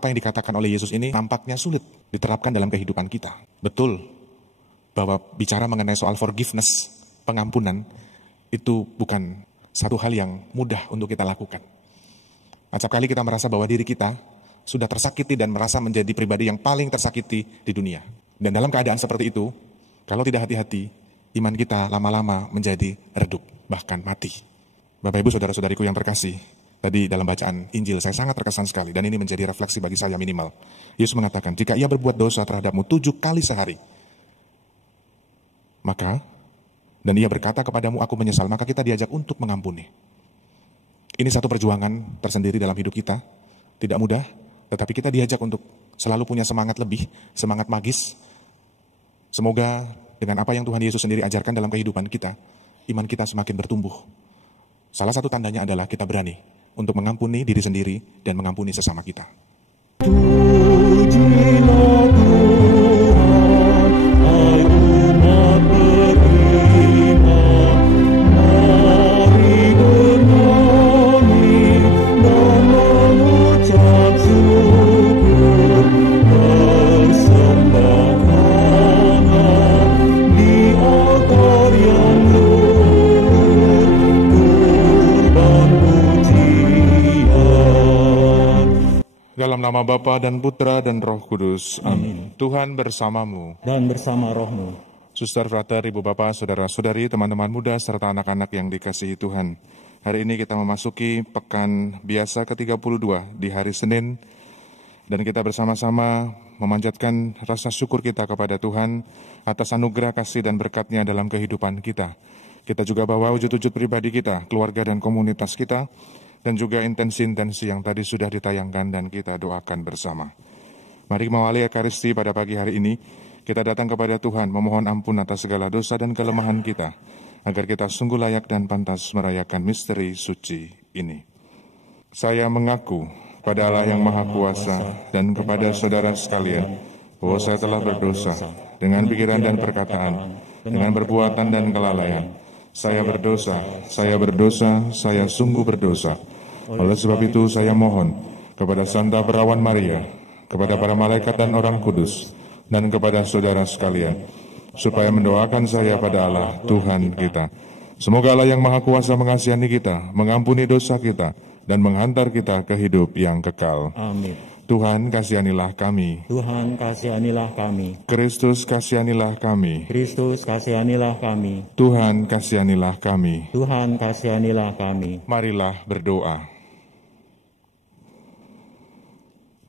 Apa yang dikatakan oleh Yesus ini nampaknya sulit diterapkan dalam kehidupan kita. Betul bahwa bicara mengenai soal forgiveness, pengampunan, itu bukan satu hal yang mudah untuk kita lakukan. Acap kali kita merasa bahwa diri kita sudah tersakiti dan merasa menjadi pribadi yang paling tersakiti di dunia. Dan dalam keadaan seperti itu, kalau tidak hati-hati, iman kita lama-lama menjadi redup, bahkan mati. Bapak Ibu saudara-saudariku yang terkasih, tadi dalam bacaan Injil saya sangat terkesan sekali, dan ini menjadi refleksi bagi saya minimal. Yesus mengatakan, jika ia berbuat dosa terhadapmu 7 kali sehari, dan ia berkata kepadamu, aku menyesal, maka kita diajak untuk mengampuni. Ini satu perjuangan tersendiri dalam hidup kita, tidak mudah, tetapi kita diajak untuk selalu punya semangat lebih, semangat magis. Semoga dengan apa yang Tuhan Yesus sendiri ajarkan dalam kehidupan kita, iman kita semakin bertumbuh. Salah satu tandanya adalah kita berani untuk mengampuni diri sendiri dan mengampuni sesama kita. Dalam nama Bapa dan Putra dan Roh Kudus. Amin. Tuhan bersamamu. Dan bersama rohmu. Suster, frater, ibu bapak, saudara-saudari, teman-teman muda, serta anak-anak yang dikasihi Tuhan. Hari ini kita memasuki pekan biasa ke-32 di hari Senin. Dan kita bersama-sama memanjatkan rasa syukur kita kepada Tuhan atas anugerah kasih dan berkat-Nya dalam kehidupan kita. Kita juga bawa wujud-wujud pribadi kita, keluarga dan komunitas kita, dan juga intensi-intensi yang tadi sudah ditayangkan dan kita doakan bersama. Mari mengawali Ekaristi pada pagi hari ini, kita datang kepada Tuhan memohon ampun atas segala dosa dan kelemahan kita, agar kita sungguh layak dan pantas merayakan misteri suci ini. Saya mengaku pada Allah yang Maha Kuasa dan kepada saudara sekalian, bahwa saya telah berdosa dengan pikiran dan perkataan, dengan perbuatan dan kelalaian. Saya berdosa, saya sungguh berdosa. Oleh sebab itu saya mohon kepada Santa Perawan Maria, kepada para malaikat dan orang kudus, dan kepada saudara sekalian, supaya mendoakan saya pada Allah, Tuhan kita. Semoga Allah yang Maha Kuasa mengasihani kita, mengampuni dosa kita, dan menghantar kita ke hidup yang kekal. Amin. Tuhan kasihanilah kami. Tuhan kasihanilah kami. Kristus kasihanilah kami. Kristus kasihanilah kami. Tuhan kasihanilah kami. Tuhan kasihanilah kami. Marilah berdoa.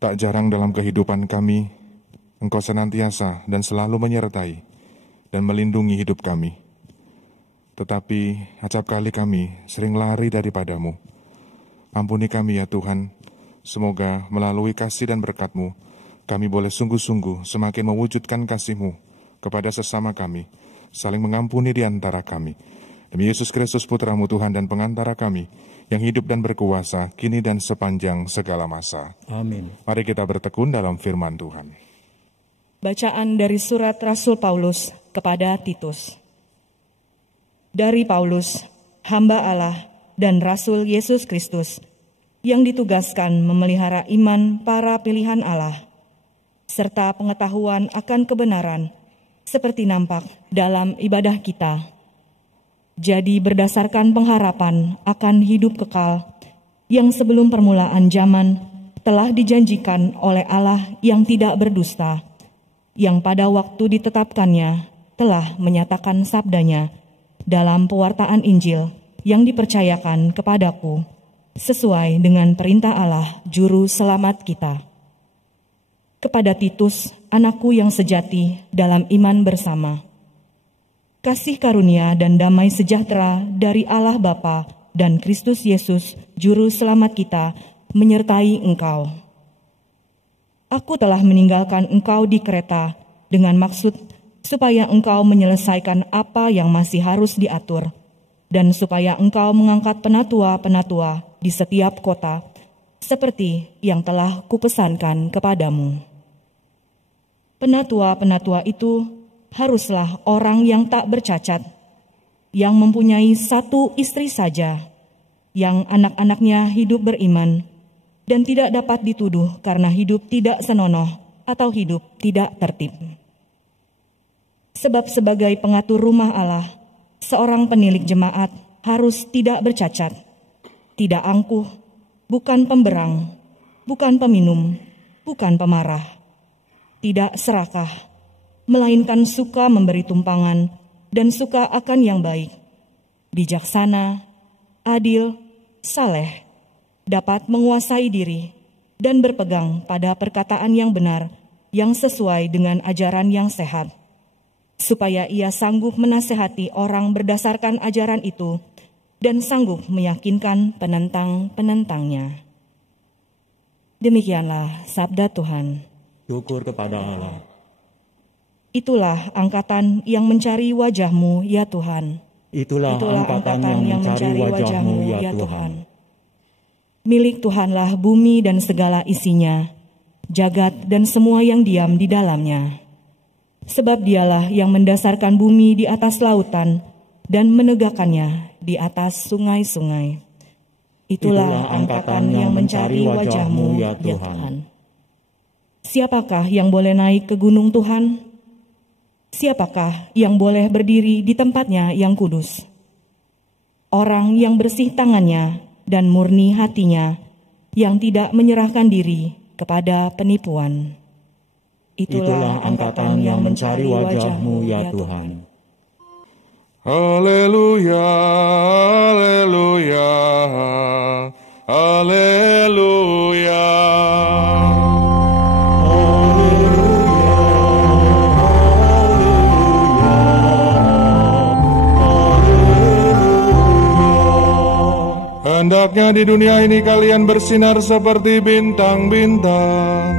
Tak jarang dalam kehidupan kami, Engkau senantiasa dan selalu menyertai dan melindungi hidup kami. Tetapi acap kali kami sering lari daripadamu. Ampuni kami ya Tuhan. Semoga melalui kasih dan berkat-Mu, kami boleh sungguh-sungguh semakin mewujudkan kasih-Mu kepada sesama kami, saling mengampuni di antara kami. Demi Yesus Kristus Putra-Mu Tuhan dan pengantara kami, yang hidup dan berkuasa, kini dan sepanjang segala masa. Amin. Mari kita bertekun dalam firman Tuhan. Bacaan dari surat Rasul Paulus kepada Titus. Dari Paulus, hamba Allah dan Rasul Yesus Kristus, yang ditugaskan memelihara iman para pilihan Allah, serta pengetahuan akan kebenaran, seperti nampak dalam ibadah kita. Jadi berdasarkan pengharapan akan hidup kekal, yang sebelum permulaan zaman telah dijanjikan oleh Allah yang tidak berdusta, yang pada waktu ditetapkannya telah menyatakan sabdanya dalam pewartaan Injil yang dipercayakan kepadaku, sesuai dengan perintah Allah, Juru Selamat kita. Kepada Titus, anakku yang sejati dalam iman bersama. Kasih karunia dan damai sejahtera dari Allah Bapa dan Kristus Yesus, Juru Selamat kita, menyertai engkau. Aku telah meninggalkan engkau di Kreta dengan maksud supaya engkau menyelesaikan apa yang masih harus diatur, dan supaya engkau mengangkat penatua-penatua di setiap kota, seperti yang telah kupesankan kepadamu. Penatua-penatua itu haruslah orang yang tak bercacat, yang mempunyai satu istri saja, yang anak-anaknya hidup beriman, dan tidak dapat dituduh karena hidup tidak senonoh atau hidup tidak tertib. Sebab sebagai pengatur rumah Allah, seorang penilik jemaat harus tidak bercacat, tidak angkuh, bukan pemberang, bukan peminum, bukan pemarah, tidak serakah, melainkan suka memberi tumpangan dan suka akan yang baik, bijaksana, adil, saleh, dapat menguasai diri, dan berpegang pada perkataan yang benar yang sesuai dengan ajaran yang sehat, supaya ia sanggup menasehati orang berdasarkan ajaran itu dan sanggup meyakinkan penentang-penentangnya. Demikianlah sabda Tuhan. Syukur kepada Allah. Itulah angkatan yang mencari wajah-Mu, ya Tuhan. Itulah angkatan yang mencari wajah-Mu, ya Tuhan. Milik Tuhanlah bumi dan segala isinya, jagat dan semua yang diam di dalamnya. Sebab Dialah yang mendasarkan bumi di atas lautan dan menegakkannya di atas sungai-sungai. Itulah angkatan yang mencari wajah-Mu, ya Tuhan. Siapakah yang boleh naik ke gunung Tuhan? Siapakah yang boleh berdiri di tempatnya yang kudus? Orang yang bersih tangannya dan murni hatinya, yang tidak menyerahkan diri kepada penipuan. Itulah angkatan yang mencari wajah-Mu, ya Tuhan. Haleluya, haleluya, haleluya. Hendaknya di dunia ini kalian bersinar seperti bintang-bintang,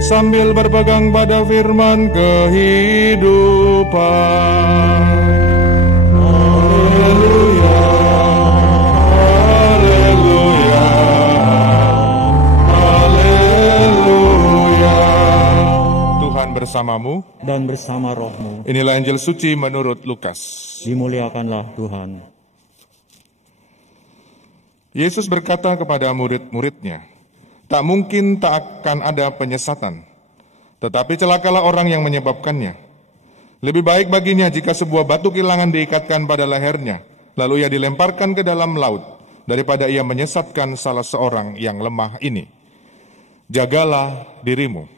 sambil berpegang pada firman kehidupan. Haleluya, haleluya, haleluya. Tuhan bersamamu Dan bersama rohmu. Inilah Injil suci menurut Lukas. Dimuliakanlah Tuhan. Yesus berkata kepada murid-muridnya, tak mungkin tak akan ada penyesatan, tetapi celakalah orang yang menyebabkannya. Lebih baik baginya jika sebuah batu kilangan diikatkan pada lehernya, lalu ia dilemparkan ke dalam laut, daripada ia menyesatkan salah seorang yang lemah ini. Jagalah dirimu.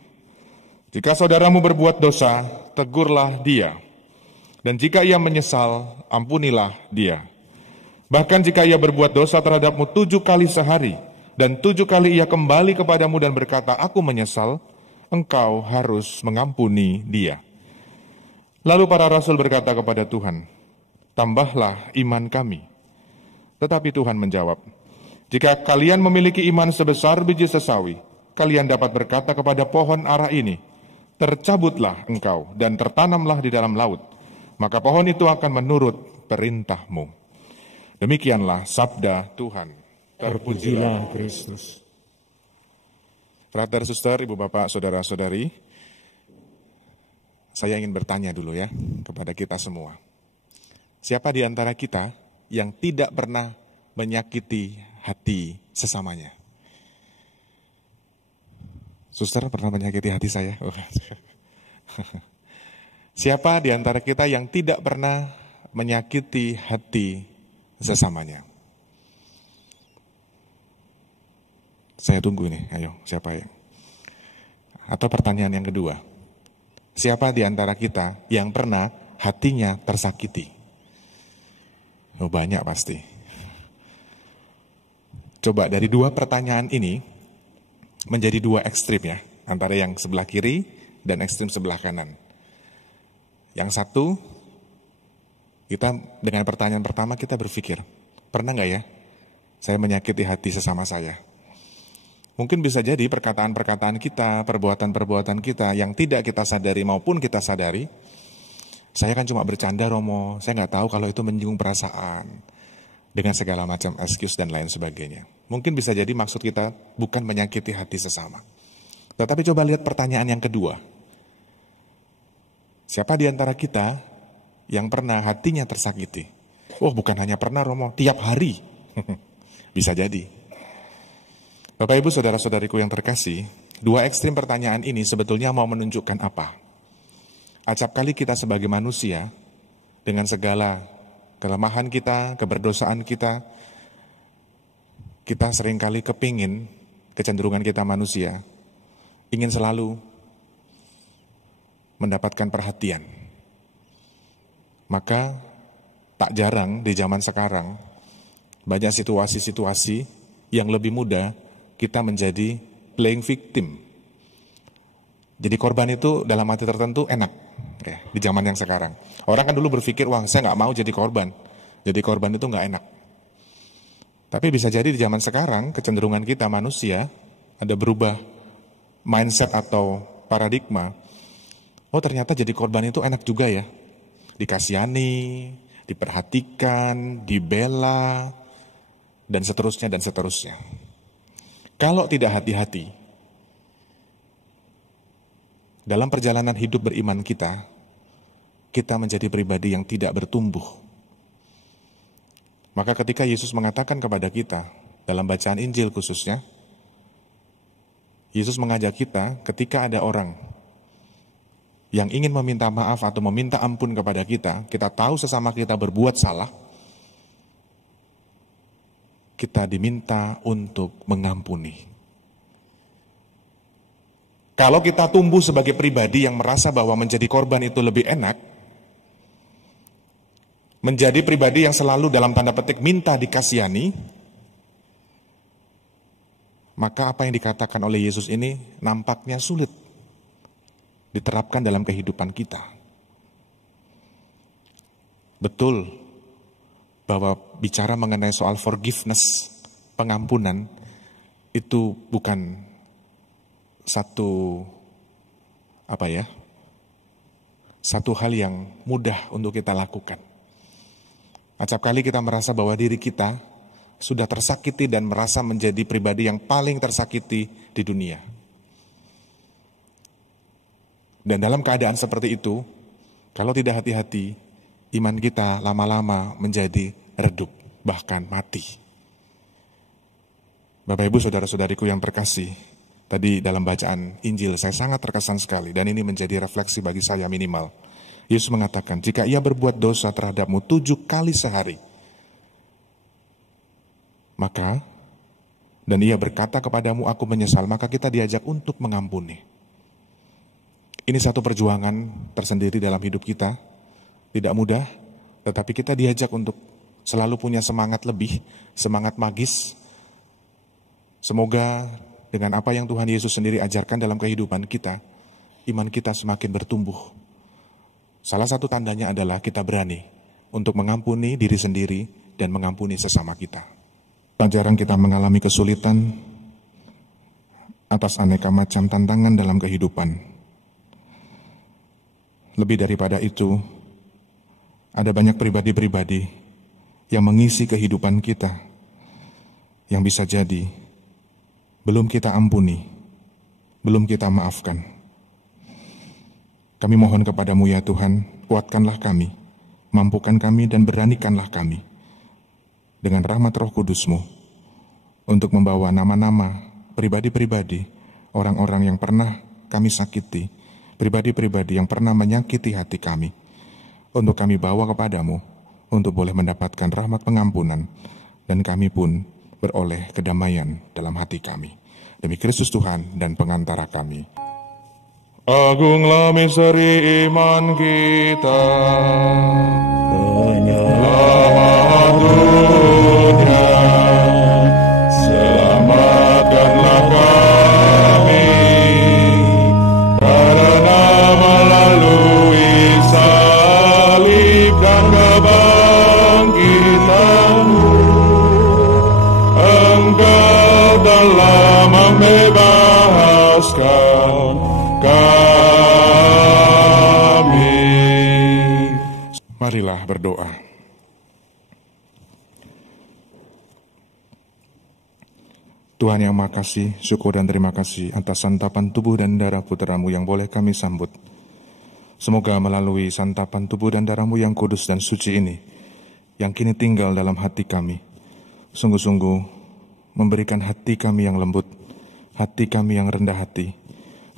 Jika saudaramu berbuat dosa, tegurlah dia. Dan jika ia menyesal, ampunilah dia. Bahkan jika ia berbuat dosa terhadapmu 7 kali sehari, dan 7 kali ia kembali kepadamu dan berkata, aku menyesal, engkau harus mengampuni dia. Lalu para rasul berkata kepada Tuhan, tambahlah iman kami. Tetapi Tuhan menjawab, jika kalian memiliki iman sebesar biji sesawi, kalian dapat berkata kepada pohon ara ini, tercabutlah engkau dan tertanamlah di dalam laut, maka pohon itu akan menurut perintahmu. Demikianlah sabda Tuhan. Terpujilah Kristus. Frater, suster, ibu bapak, saudara-saudari, saya ingin bertanya dulu ya kepada kita semua. Siapa di antara kita yang tidak pernah menyakiti hati sesamanya? Suster pernah menyakiti hati saya? Siapa di antara kita yang tidak pernah menyakiti hati sesamanya? Saya tunggu nih, ayo siapa yang? Atau pertanyaan yang kedua, siapa di antara kita yang pernah hatinya tersakiti? Oh, banyak pasti. Coba dari 2 pertanyaan ini menjadi 2 ekstrim ya, antara yang sebelah kiri dan ekstrim sebelah kanan. Yang satu, kita dengan pertanyaan pertama kita berpikir, pernah nggak ya saya menyakiti hati sesama saya? Mungkin bisa jadi perkataan-perkataan kita, perbuatan-perbuatan kita yang tidak kita sadari maupun kita sadari, saya kan cuma bercanda Romo, saya nggak tahu kalau itu menyinggung perasaan, dengan segala macam excuse dan lain sebagainya. Mungkin bisa jadi maksud kita bukan menyakiti hati sesama. Tetapi coba lihat pertanyaan yang kedua. Siapa di antara kita yang pernah hatinya tersakiti? Oh, bukan hanya pernah Romo, tiap hari. Bisa jadi. Bapak Ibu saudara-saudariku yang terkasih, dua ekstrim pertanyaan ini sebetulnya mau menunjukkan apa? Acap kali kita sebagai manusia, dengan segala kelemahan kita, keberdosaan kita seringkali kepingin, kecenderungan kita manusia, ingin selalu mendapatkan perhatian. Maka tak jarang di zaman sekarang, banyak situasi-situasi yang lebih mudah kita menjadi playing victim. Jadi korban itu dalam arti tertentu enak ya, di zaman yang sekarang. Orang kan dulu berpikir, wah saya nggak mau jadi korban. Jadi korban itu nggak enak. Tapi bisa jadi di zaman sekarang kecenderungan kita manusia ada berubah mindset atau paradigma. Oh ternyata jadi korban itu enak juga ya. Dikasihani, diperhatikan, dibela, dan seterusnya dan seterusnya. Kalau tidak hati-hati, dalam perjalanan hidup beriman kita menjadi pribadi yang tidak bertumbuh. Maka ketika Yesus mengatakan kepada kita, dalam bacaan Injil khususnya, Yesus mengajak kita ketika ada orang yang ingin meminta maaf atau meminta ampun kepada kita tahu sesama kita berbuat salah, kita diminta untuk mengampuni. Kalau kita tumbuh sebagai pribadi yang merasa bahwa menjadi korban itu lebih enak, menjadi pribadi yang selalu dalam tanda petik minta dikasihani, maka apa yang dikatakan oleh Yesus ini nampaknya sulit diterapkan dalam kehidupan kita. Betul bahwa bicara mengenai soal forgiveness, pengampunan, itu bukan satu hal yang mudah untuk kita lakukan. Acap kali kita merasa bahwa diri kita sudah tersakiti dan merasa menjadi pribadi yang paling tersakiti di dunia. Dan dalam keadaan seperti itu, kalau tidak hati-hati, iman kita lama-lama menjadi redup, bahkan mati. Bapak Ibu saudara-saudariku yang terkasih, tadi dalam bacaan Injil saya sangat terkesan sekali, dan ini menjadi refleksi bagi saya minimal. Yesus mengatakan, jika ia berbuat dosa terhadapmu 7 kali sehari, maka, dan ia berkata kepadamu, aku menyesal, maka kita diajak untuk mengampuni. Ini satu perjuangan tersendiri dalam hidup kita, tidak mudah, tetapi kita diajak untuk selalu punya semangat lebih, semangat magis. Semoga dengan apa yang Tuhan Yesus sendiri ajarkan dalam kehidupan kita, iman kita semakin bertumbuh. Salah satu tandanya adalah kita berani untuk mengampuni diri sendiri dan mengampuni sesama kita. Tak jarang kita mengalami kesulitan atas aneka macam tantangan dalam kehidupan. Lebih daripada itu, ada banyak pribadi-pribadi yang mengisi kehidupan kita, yang bisa jadi belum kita ampuni, belum kita maafkan. Kami mohon kepadamu ya Tuhan, kuatkanlah kami, mampukan kami dan beranikanlah kami dengan rahmat Roh Kudus-Mu untuk membawa nama-nama pribadi-pribadi, orang-orang yang pernah kami sakiti, pribadi-pribadi yang pernah menyakiti hati kami, untuk kami bawa kepadamu, untuk boleh mendapatkan rahmat pengampunan, dan kami pun beroleh kedamaian dalam hati kami. Demi Kristus Tuhan dan pengantara kami. Agunglah misteri iman kita, penyelamat dunia, selamatkanlah kami, karena melalui salib dan kebangkitan-Mu, Engkau telah membebaskan kami. Marilah berdoa. Tuhan yang Maha Kasih, syukur dan terima kasih atas santapan tubuh dan darah putra-Mu yang boleh kami sambut. Semoga melalui santapan tubuh dan darah-Mu yang kudus dan suci ini, yang kini tinggal dalam hati kami, sungguh-sungguh memberikan hati kami yang lembut, hati kami yang rendah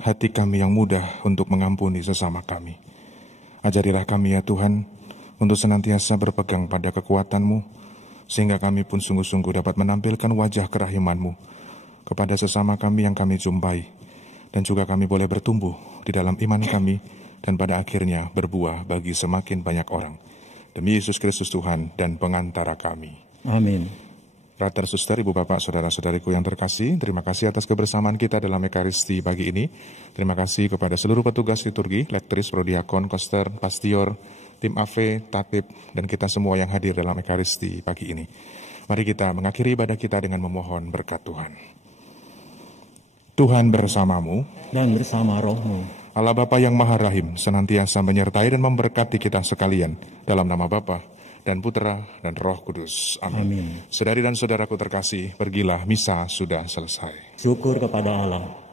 hati kami yang mudah untuk mengampuni sesama kami. Ajarilah kami ya Tuhan, untuk senantiasa berpegang pada kekuatan-Mu, sehingga kami pun sungguh-sungguh dapat menampilkan wajah kerahiman-Mu kepada sesama kami yang kami jumpai, dan juga kami boleh bertumbuh di dalam iman kami, dan pada akhirnya berbuah bagi semakin banyak orang. Demi Yesus Kristus Tuhan dan pengantara kami. Amin. Brother, suster, ibu, bapak, saudara-saudariku yang terkasih, terima kasih atas kebersamaan kita dalam Ekaristi pagi ini. Terima kasih kepada seluruh petugas liturgi, lektris, prodiakon, koster, pastior, tim AV, tatib, dan kita semua yang hadir dalam Ekaristi pagi ini. Mari kita mengakhiri ibadah kita dengan memohon berkat Tuhan. Tuhan bersamamu, Dan bersama rohmu. Allah Bapa yang Maha Rahim senantiasa menyertai dan memberkati kita sekalian, dalam nama Bapa dan Putra dan Roh Kudus. Amin. Amin. Saudari dan saudaraku terkasih, pergilah, misa sudah selesai. Syukur kepada Allah.